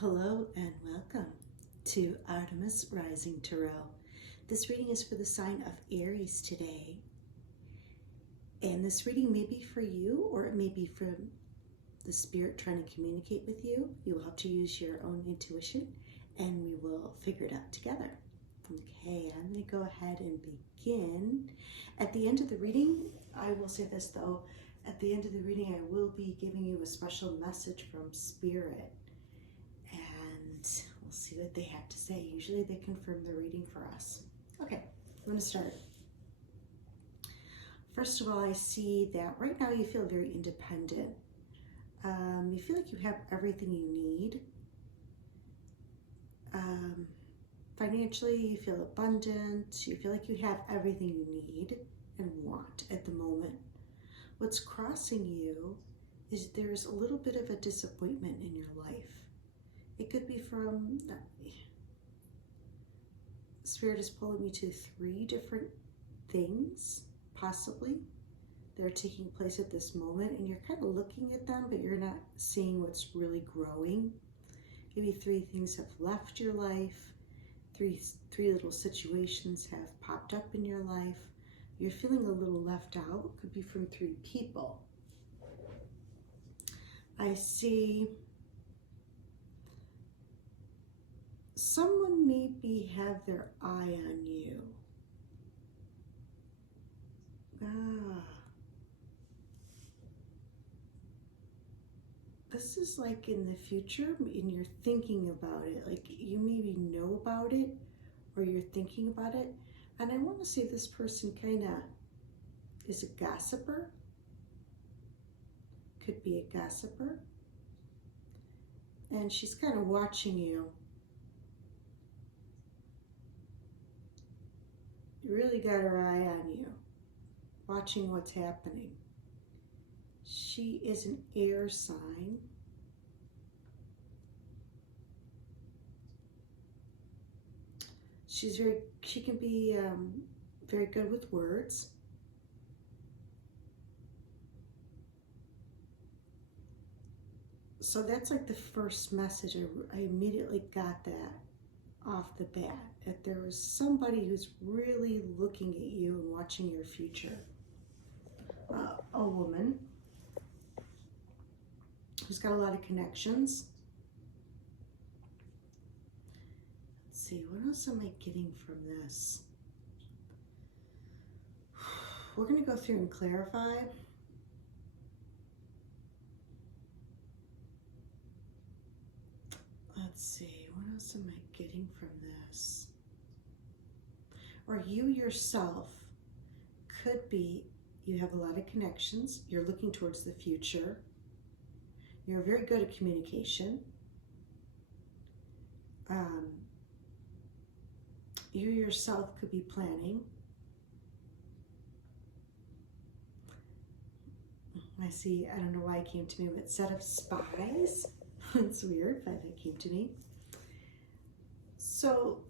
Hello and welcome to Artemis Rising Tarot. This reading is for the sign of Aries today. And this reading may be for you, or it may be from the spirit trying to communicate with you. You will have to use your own intuition and we will figure it out together. Okay, I'm going to go ahead and begin. At the end of the reading, I will say this though, at the end of the reading I will be giving you a special message from spirit. And we'll see what they have to say. Usually they confirm the reading for us. Okay, I'm going to start. First of all, I see that right now you feel very independent. You feel like you have everything you need. Financially, you feel abundant. You feel like you have everything you need and want at the moment. What's crossing you is there's a little bit of a disappointment in your life. It could be from, Spirit is pulling me to 3 different things, possibly, that are taking place at this moment, and you're kind of looking at them, but you're not seeing what's really growing. Maybe 3 things have left your life, three little situations have popped up in your life. You're feeling a little left out. Could be from 3 people. I see someone maybe have their eye on you. This is like in the future, and you're thinking about it. Like you maybe know about it, or you're thinking about it. And I want to say this person kind of is a gossiper. Could be a gossiper. And she's kind of watching you. You really got her eye on you, watching what's happening. She is an air sign. She can be very good with words. So that's like the first message. I immediately got that off the bat, that there was somebody who's really looking at you and watching your future. A woman who's got a lot of connections. Let's see, what else am I getting from this? We're going to go through and clarify. Let's see, what else am I getting from this? Or you yourself could be, you have a lot of connections, you're looking towards the future, you're very good at communication, you yourself could be planning. I see, I don't know why it came to me, but set of spies. It's weird, but it came to me. So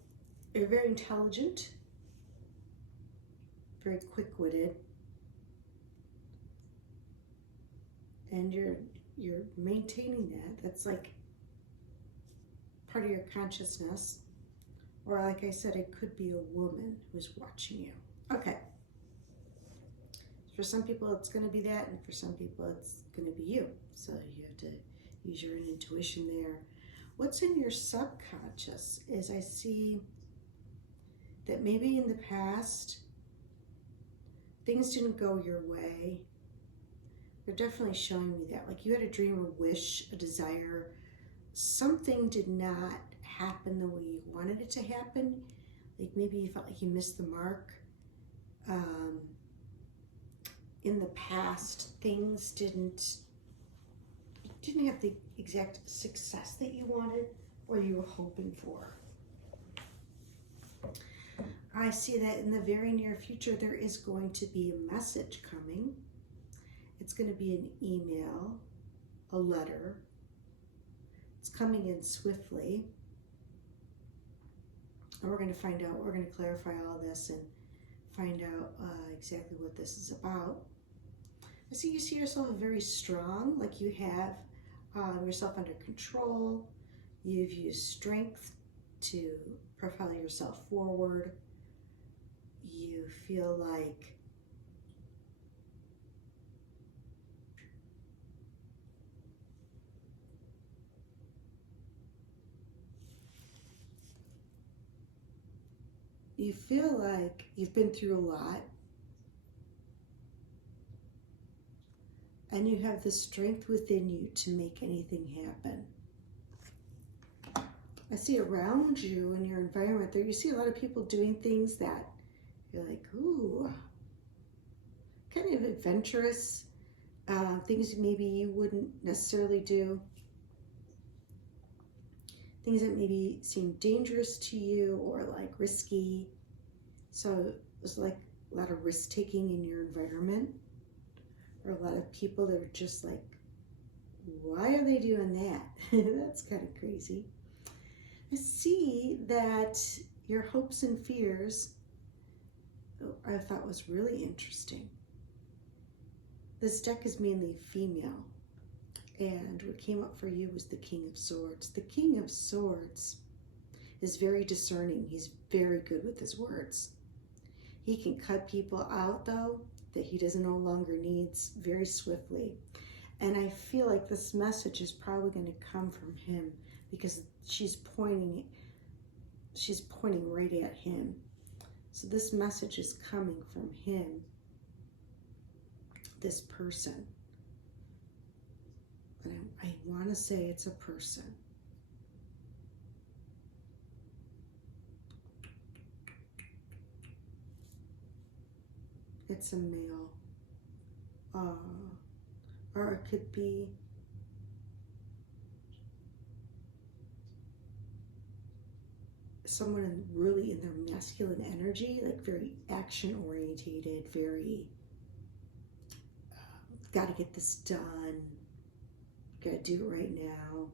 you're very intelligent, very quick-witted, and you're maintaining that. That's like part of your consciousness. Or like I said, it could be a woman who's watching you. Okay. For some people, it's going to be that, and for some people, it's going to be you. So you have to use your intuition there. What's in your subconscious is I see that maybe in the past, things didn't go your way. They're definitely showing me that. Like you had a dream, a wish, a desire. Something did not happen the way you wanted it to happen. Like maybe you felt like you missed the mark. In the past, things didn't have the exact success that you wanted or you were hoping for. I see that in the very near future, there is going to be a message coming. It's going to be an email, a letter. It's coming in swiftly. And we're going to find out, we're going to clarify all this and find out exactly what this is about. I see you see yourself very strong, like you have yourself under control. You've used strength to propel yourself forward. You feel like you've been through a lot, and you have the strength within you to make anything happen. I see around you in your environment there, you see a lot of people doing things that you're like, ooh, kind of adventurous, things maybe you wouldn't necessarily do, things that maybe seem dangerous to you or like risky. So there's like a lot of risk taking in your environment, or a lot of people that are just like, why are they doing that? That's kind of crazy. I see that your hopes and fears, I thought was really interesting. This deck is mainly female, and what came up for you was the King of Swords. The King of Swords is very discerning. He's very good with his words. He can cut people out, though, that he doesn't no longer needs very swiftly. And I feel like this message is probably going to come from him, because she's pointing right at him. So this message is coming from him, this person. And I want to say it's a person. It's a male. Or it could be someone really in their masculine energy, like very action orientated, very got to get this done, got to do it right now.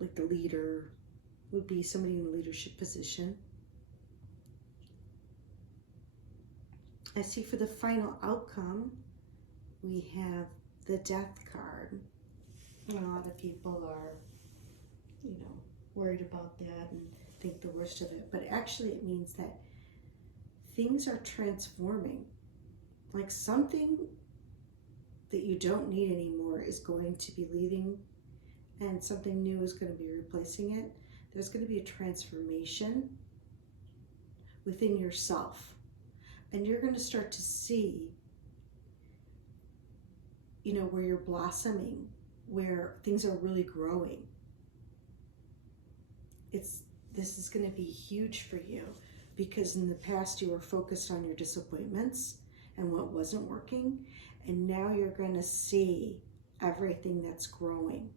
Like the leader would be somebody in a leadership position. I see for the final outcome, we have the Death card. A lot of people are, worried about that and think the worst of it. But actually it means that things are transforming. Like something that you don't need anymore is going to be leaving, and something new is going to be replacing it. There's going to be a transformation within yourself. And you're going to start to see, where you're blossoming, where things are really growing. This is going to be huge for you, because in the past you were focused on your disappointments and what wasn't working, and now you're going to see everything that's growing.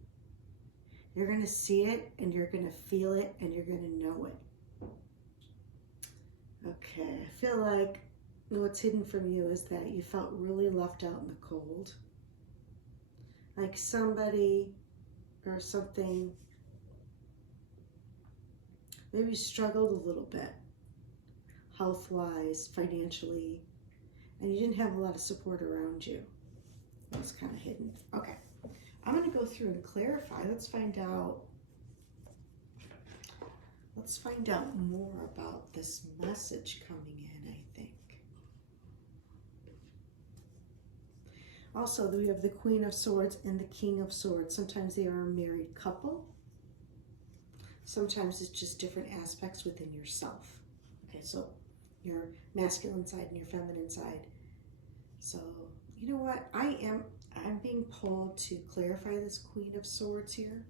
You're going to see it, and you're going to feel it, and you're going to know it. Okay, I feel like what's hidden from you is that you felt really left out in the cold. Like somebody or something maybe struggled a little bit, health-wise, financially, and you didn't have a lot of support around you. That was kind of hidden. Okay, I'm going to go through and clarify. Let's find out more about this message coming in, I think. Also, we have the Queen of Swords and the King of Swords. Sometimes they are a married couple. Sometimes it's just different aspects within yourself. Okay, so your masculine side and your feminine side. So, you know what? I'm being pulled to clarify this Queen of Swords here.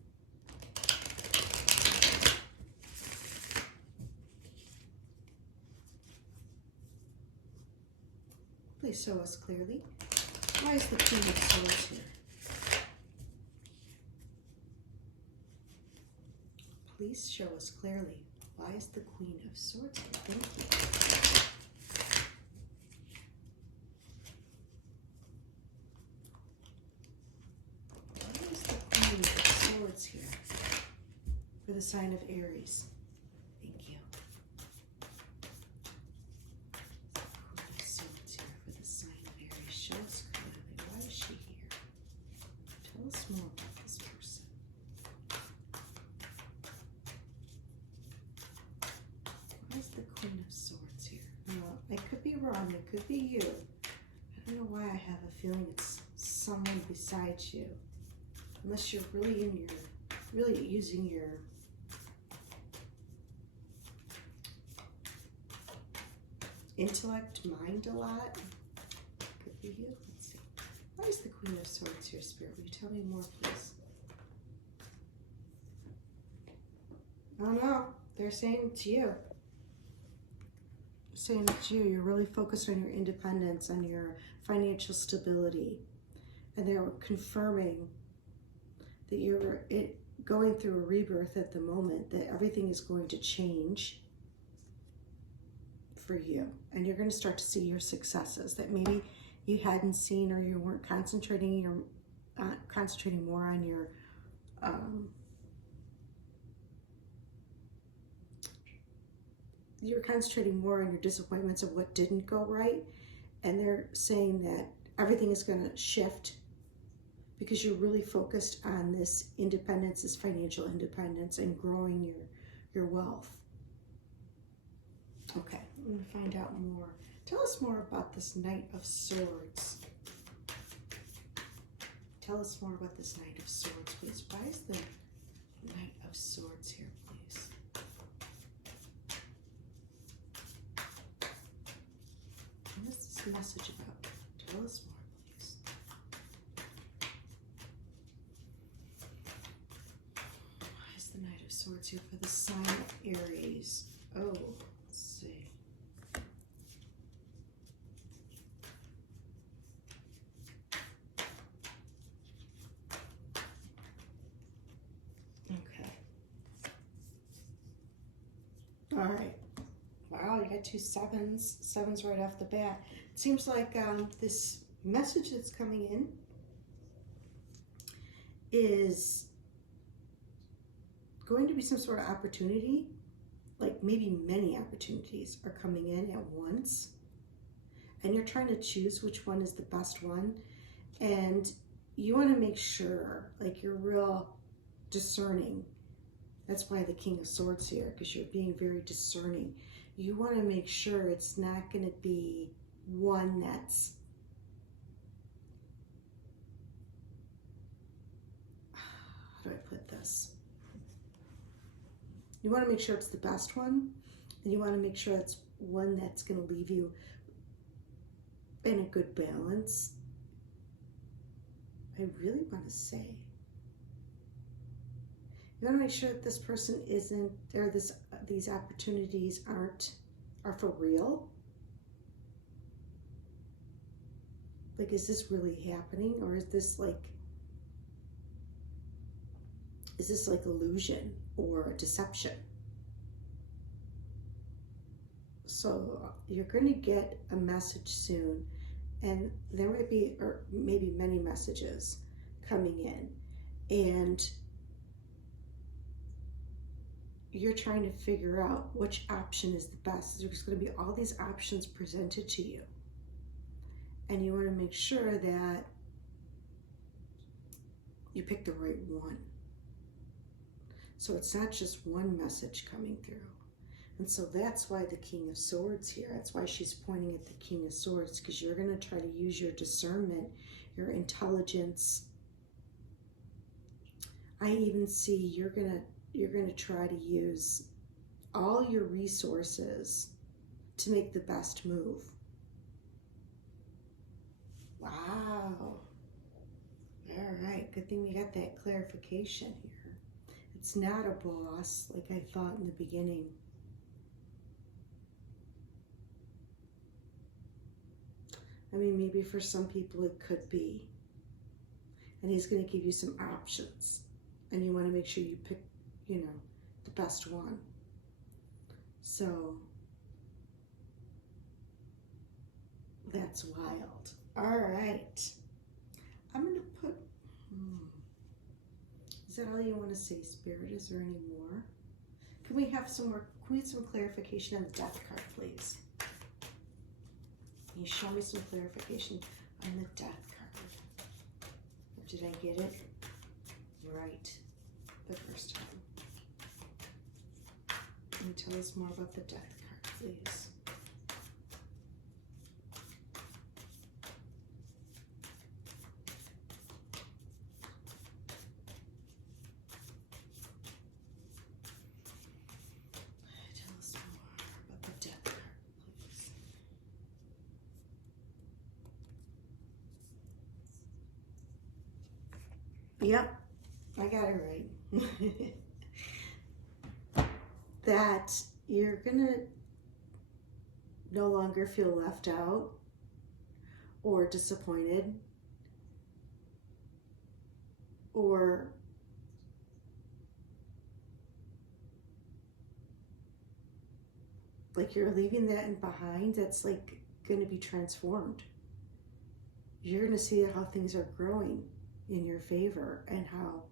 Please show us clearly. Why is the Queen of Swords here? Please show us clearly. Why is the Queen of Swords here? Thank you. Why is the Queen of Swords here for the sign of Aries? Thank you. wrong. It could be you. I don't know why I have a feeling it's someone besides you. Unless you're really using your intellect, mind a lot. Could be you. Let's see. Why is the Queen of Swords here, Spirit? Will you tell me more, please? Oh no, they're saying it's you. They're saying it's you. You're really focused on your independence, on your financial stability. And they're confirming that you're going through a rebirth at the moment, that everything is going to change for you. And you're going to start to see your successes that maybe you hadn't seen, or you weren't concentrating more on your you're concentrating more on your disappointments of what didn't go right. And they're saying that everything is going to shift because you're really focused on this independence, this financial independence, and growing your wealth. Okay, I'm going to find out more. Tell us more about this Knight of Swords. Tell us more about this Knight of Swords, please. Why is the Knight of Swords here, please? What is this message about? Tell us more, please. Why is the Knight of Swords here for the sign of Aries? Oh, let's see. Okay. All right. Wow, you got 2 sevens. Sevens right off the bat. It seems like this message that's coming in is going to be some sort of opportunity. Like maybe many opportunities are coming in at once. And you're trying to choose which one is the best one. And you want to make sure, like, you're real discerning. That's why the King of Swords here, because you're being very discerning. You want to make sure it's not going to be one that's, how do I put this? You want to make sure it's the best one, and you want to make sure it's one that's going to leave you in a good balance. I really want to say, you want to make sure that this person isn't, or these opportunities are for real. Like, is this really happening, or is this like illusion or deception? So you're going to get a message soon, and there might be, or maybe many messages coming in, and you're trying to figure out which option is the best. There's going to be all these options presented to you, and you want to make sure that you pick the right one. So it's not just one message coming through. And so that's why the King of Swords here, that's why she's pointing at the King of Swords, because you're going to try to use your discernment, your intelligence. I even see you're going to try to use all your resources to make the best move. Wow. All right, good thing we got that clarification here. It's not a boss like I thought in the beginning. I mean, maybe for some people it could be. And he's going to give you some options. And you want to make sure you pick, the best one. So that's wild. All right. I'm going to put, is that all you want to say, Spirit? Is there any more? Can we have some clarification on the Death card, please? Can you show me some clarification on the Death card? Or did I get it right the first time? Can you tell us more about the Death card, please? Yep, I got it right. That you're gonna no longer feel left out or disappointed or like you're leaving that in behind. That's like going to be transformed. You're going to see how things are growing in your favor and how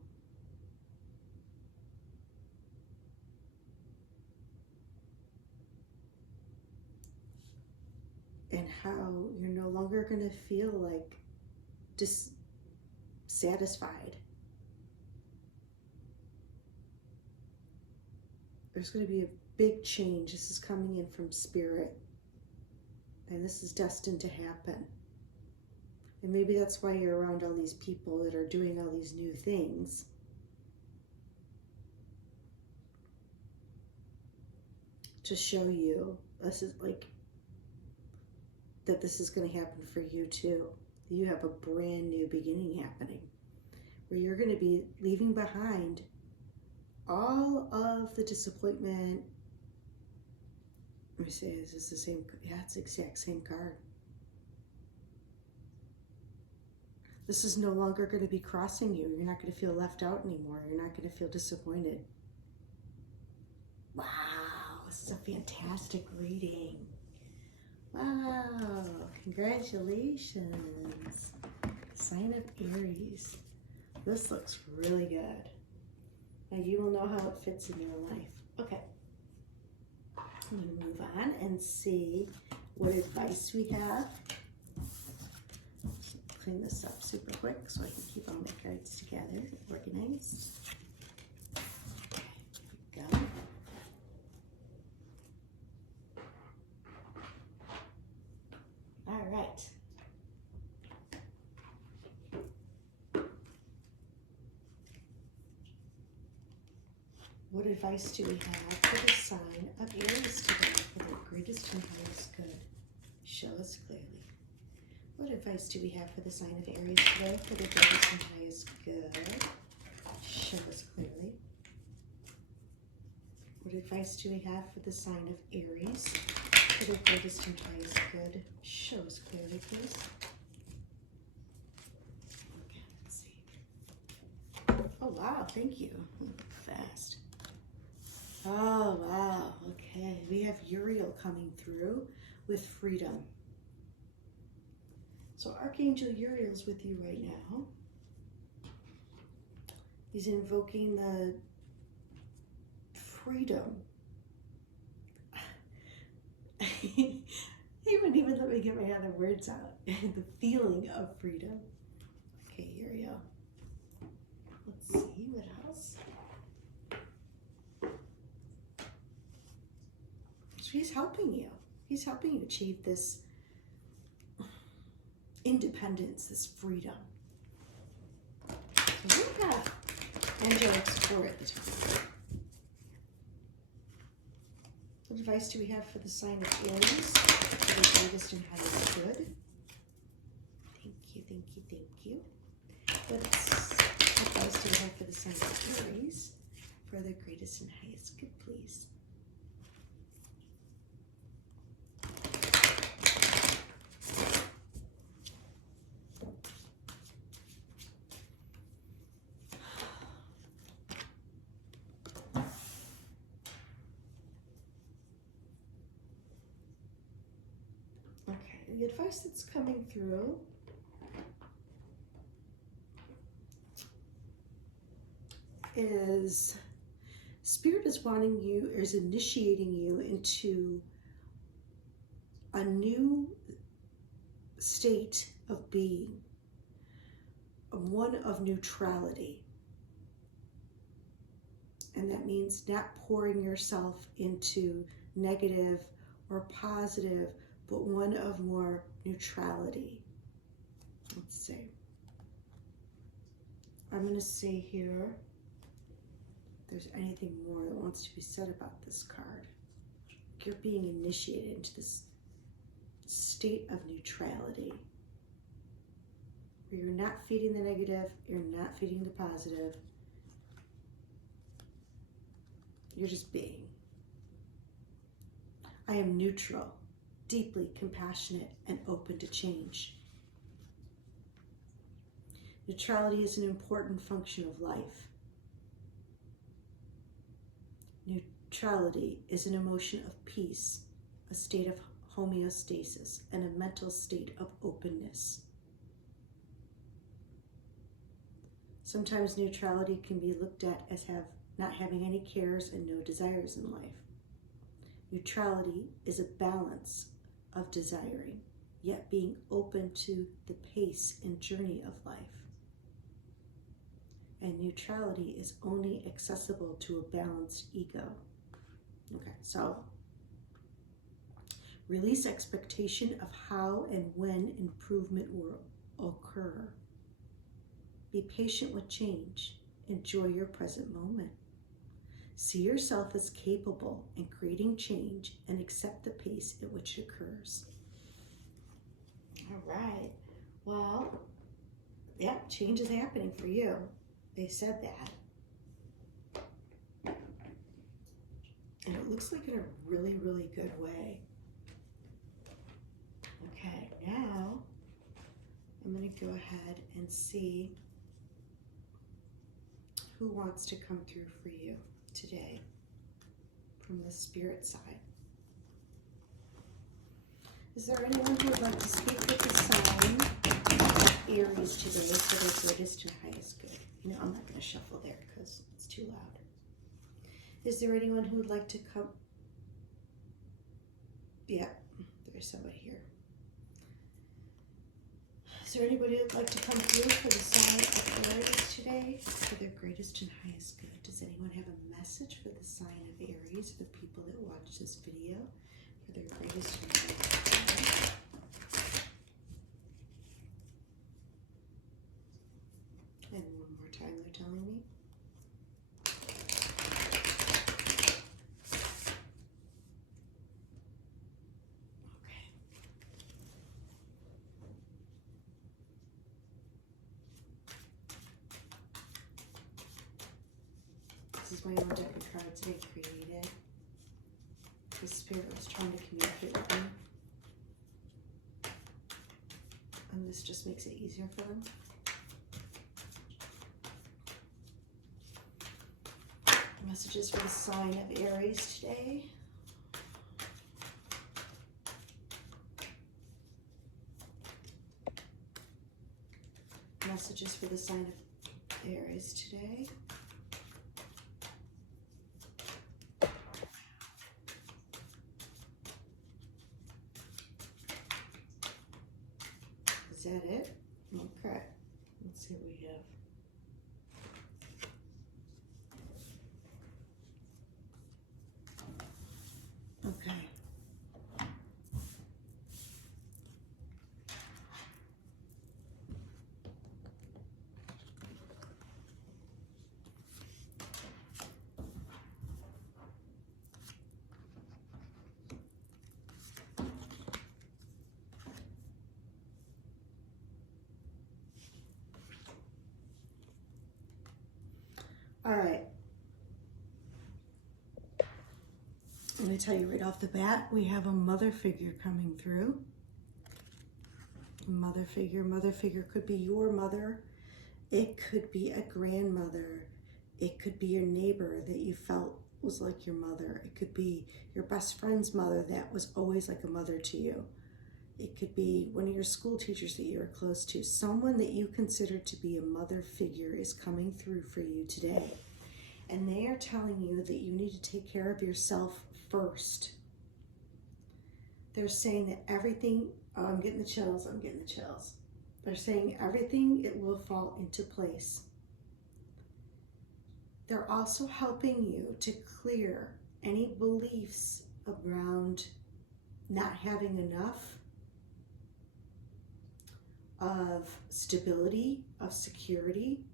you're no longer going to feel like dissatisfied. There's going to be a big change. This is coming in from spirit, and this is destined to happen. And maybe that's why you're around all these people that are doing all these new things. To show you this is like that this is going to happen for you too. You have a brand new beginning happening where you're going to be leaving behind all of the disappointment. Let me see, is this the same? Yeah, it's the exact same card. This is no longer going to be crossing you. You're not going to feel left out anymore. You're not going to feel disappointed. Wow, this is a fantastic reading. Wow, congratulations. Sign of Aries. This looks really good. Now you will know how it fits in your life. Okay. I'm going to move on and see what advice we have. Clean this up super quick so I can keep all my cards together, organized. Okay, here we go. All right. What advice do we have for the sign of Aries today for their greatest and highest good? Show us clearly. What advice do we have for the sign of Aries today for their greatest and highest good? Show us clearly. What advice do we have for the sign of Aries for their greatest and highest good? Show us clearly, please. Okay, let's see. Oh, wow, thank you. Fast. Oh, wow. Okay, we have Uriel coming through with freedom. So Archangel Uriel is with you right now. He's invoking the freedom. He wouldn't even let me get my other words out. The feeling of freedom. Okay, Uriel. Let's see, what else? So he's helping you. He's helping you achieve this independence, this freedom. So we have angelic support at the top. What advice do we have for the sign of Aries for the greatest and highest good? Thank you, thank you, thank you. What advice do we have for the sign of Aries for the greatest and highest good, please? The advice that's coming through is Spirit is wanting you, or is initiating you into a new state of being, one of neutrality. And that means not pouring yourself into negative or positive, but one of more neutrality. Let's see. I'm going to say here, if there's anything more that wants to be said about this card. You're being initiated into this state of neutrality. where you're not feeding the negative, you're not feeding the positive. You're just being. I am neutral, deeply compassionate, and open to change. Neutrality is an important function of life. Neutrality is an emotion of peace, a state of homeostasis, and a mental state of openness. Sometimes neutrality can be looked at as not having any cares and no desires in life. Neutrality is a balance of desiring, yet being open to the pace and journey of life. And neutrality is only accessible to a balanced ego. Okay, so release expectation of how and when improvement will occur. Be patient with change. Enjoy your present moment. See yourself as capable in creating change and accept the pace at which it occurs. All right. Well, yeah, change is happening for you. They said that. And it looks like in a really, really good way. Okay, now I'm going to go ahead and see who wants to come through for you today from the spirit side. Is there anyone who would like to speak with the sign of Aries today for their greatest and highest good? You know, I'm not going to shuffle there because it's too loud. Is there anyone who would like to come? Yeah, there's somebody here. Is there anybody who would like to come through for the sign of Aries today for their greatest and highest good? Does anyone have a message for the sign of Aries, the people that watch this video, for their greatest and highest good? And one more time, they're telling me. Okay. This is my own deck of cards that I created. The spirit was trying to communicate with me. And this just makes it easier for them. Messages for the sign of Aries today. Messages for the sign of Aries today. Is that it? Okay. Let's see what we have. Okay. All right. I'm going to tell you right off the bat, we have a mother figure coming through. Mother figure could be your mother. It could be a grandmother. It could be your neighbor that you felt was like your mother. It could be your best friend's mother that was always like a mother to you. It could be one of your school teachers that you were close to. Someone that you consider to be a mother figure is coming through for you today. And they are telling you that you need to take care of yourself first. They're saying that everything, oh, I'm getting the chills. They're saying everything, it will fall into place. They're also helping you to clear any beliefs around not having enough of stability, of security.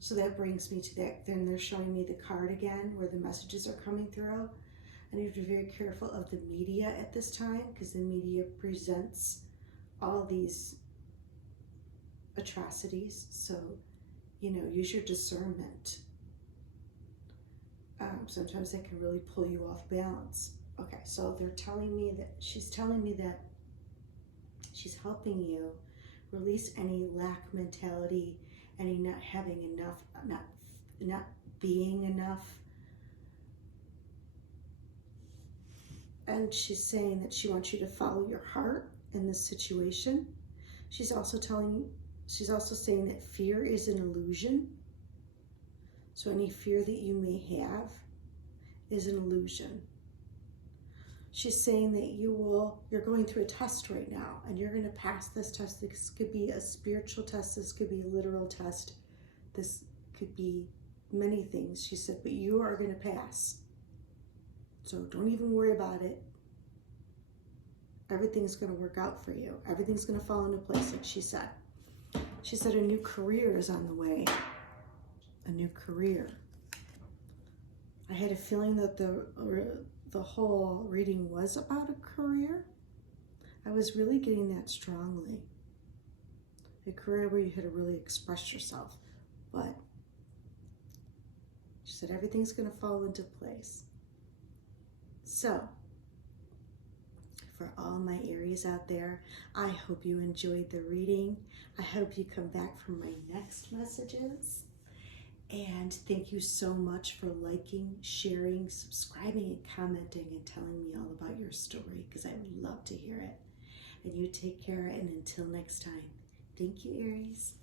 So that brings me to that. Then they're showing me the card again where the messages are coming through. I need to be very careful of the media at this time, because the media presents all these atrocities. So, you know, use your discernment. Sometimes they can really pull you off balance. Okay, so they're telling me that she's helping you release any lack mentality, any not having enough, not being enough. And she's saying that she wants you to follow your heart in this situation. She's also saying that fear is an illusion. So any fear that you may have is an illusion. She's saying that you're going through a test right now, and you're going to pass this test. This could be a spiritual test. This could be a literal test. This could be many things. She said, but you are going to pass. So don't even worry about it. Everything's going to work out for you. Everything's going to fall into place, like she said. She said a new career is on the way. A new career. I had a feeling that the whole reading was about a career. I was really getting that strongly. A career where you had to really express yourself. But she said everything's going to fall into place. So, for all my Aries out there, I hope you enjoyed the reading. I hope you come back for my next messages. And thank you so much for liking, sharing, subscribing, and commenting, and telling me all about your story, because I would love to hear it. And you take care, and until next time, thank you, Aries.